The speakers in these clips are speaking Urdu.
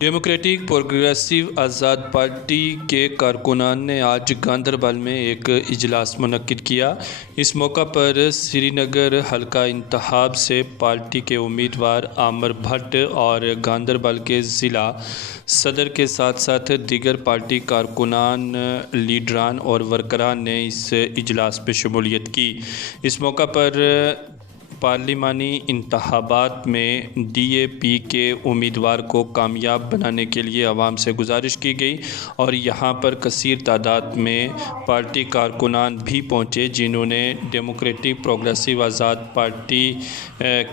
ڈیموکریٹک پروگریسو آزاد پارٹی کے کارکنان نے آج گاندربل میں ایک اجلاس منعقد کیا۔ اس موقع پر سری نگر حلقہ انتخاب سے پارٹی کے امیدوار عامر بھٹ اور گاندربل کے ضلع صدر کے ساتھ ساتھ دیگر پارٹی کارکنان، لیڈران اور ورکران نے اس اجلاس میں شمولیت کی۔ اس موقع پر پارلیمانی انتخابات میں ڈی اے پی کے امیدوار کو کامیاب بنانے کے لیے عوام سے گزارش کی گئی اور یہاں پر کثیر تعداد میں پارٹی کارکنان بھی پہنچے، جنہوں نے ڈیموکریٹک پروگریسو آزاد پارٹی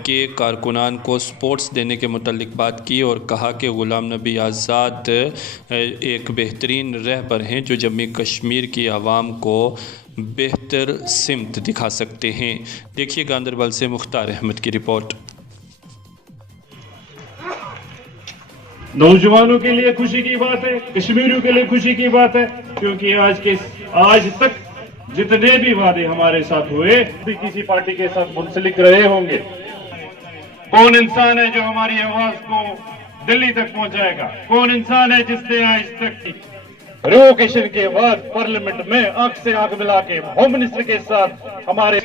کے کارکنان کو سپورٹس دینے کے متعلق بات کی اور کہا کہ غلام نبی آزاد ایک بہترین رہبر ہیں جو جموں کشمیر کی عوام کو بہتر سمت دکھا سکتے ہیں۔ دیکھیے گاندربل سے مختار احمد کی رپورٹ۔ نوجوانوں کے لیے خوشی کی بات ہے، کشمیریوں کے لیے خوشی کی بات ہے، کیونکہ آج تک جتنے بھی وعدے ہمارے ساتھ ہوئے بھی کسی پارٹی کے ساتھ منسلک رہے ہوں گے۔ کون انسان ہے جو ہماری آواز کو دلی تک پہنچائے گا؟ کون انسان ہے جس نے آج تک ریووکیشن کے بعد پارلیمنٹ میں آنکھ سے آنکھ ملا کے ہوم منسٹر کے ساتھ ہمارے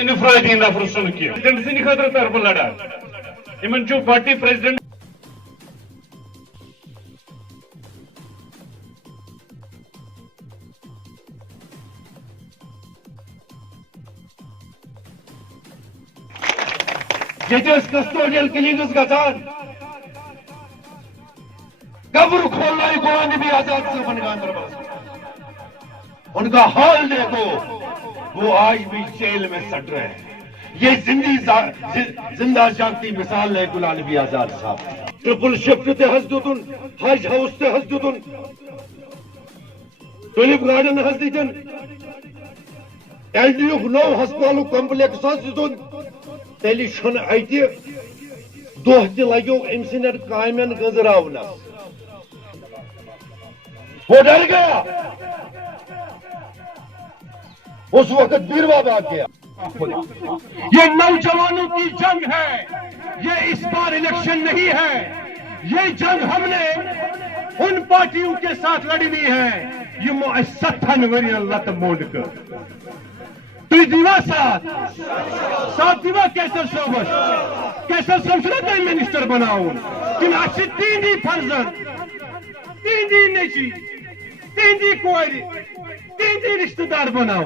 انفرادی نفرسن کیا ایجنسی خطر طرف لڑا یمن جو پارٹی پریزیڈنٹ ججس کسٹوڈیل کلینز گزان قبر کھولنا ہی غلام نبی آزاد سے بن گاندربل، ان کا حال دیکھو، وہ آج بھی جیل میں سٹ رہے ہیں۔ یہ زندہ جاگتی مثال ہے غلام نبی آزاد صاحب۔ ٹرپل شفٹ تے حسدتن، حج ہاؤس تے حسدتن، ٹولپ گارڈن حسدتن، ایل ڈی یو نو ہسپتال کمپلیکس حسدتن، تیلی چھن ایتی دہ تہ لگو ام سندین کامین گزراونس۔ وہ ڈر گیا، اس وقت بیروا بھاگ گیا۔ یہ نوجوانوں کی جنگ ہے، یہ اس بار الیکشن نہیں ہے، یہ جنگ ہم نے ان پارٹیوں کے ساتھ لڑنی ہے یہ 70 ورین لت مونڈ کر تھی دیوا ساتھ دیوا کیسر صوبس کیسر صوب تھی منسٹر بناؤ کن اچھ تہندی فرزن تہندی نیچی تہندی کور تہندی رشتہ دار بناؤ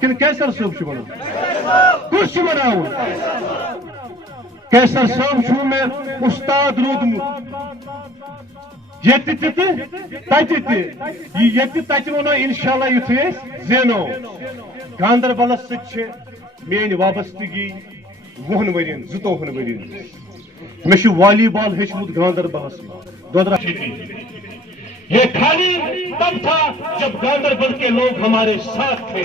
کن کیسر صوب بناؤ کس بناؤ کیسر صوب میں استاد رودمت یہ ونو انشاءاللہ یتھے زینو گاندربلس سی میری وابستگی 20 ورین 22 ورین میں والی بال ہیچمت گاندربلس دودرا۔ یہ خالی تب تھا جب گاندربل کے لوگ ہمارے ساتھ تھے،